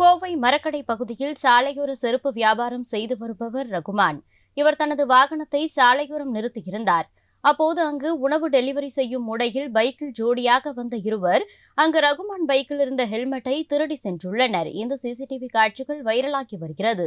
கோவை மரக்கடை பகுதியில் சாலையோர செருப்பு வியாபாரம் செய்து வருபவர் ரகுமான். இவர் தனது வாகனத்தை சாலையோரம் நிறுத்தியிருந்தார். அப்போது அங்கு உணவு டெலிவரி செய்யும் முடையில் பைக்கில் ஜோடியாக வந்த இருவர் அங்கு ரகுமான் பைக்கில் இருந்த ஹெல்மெட்டை திருடி சென்றுள்ளனர். இந்த சிசிடிவி காட்சிகள் வைரலாகி வருகிறது.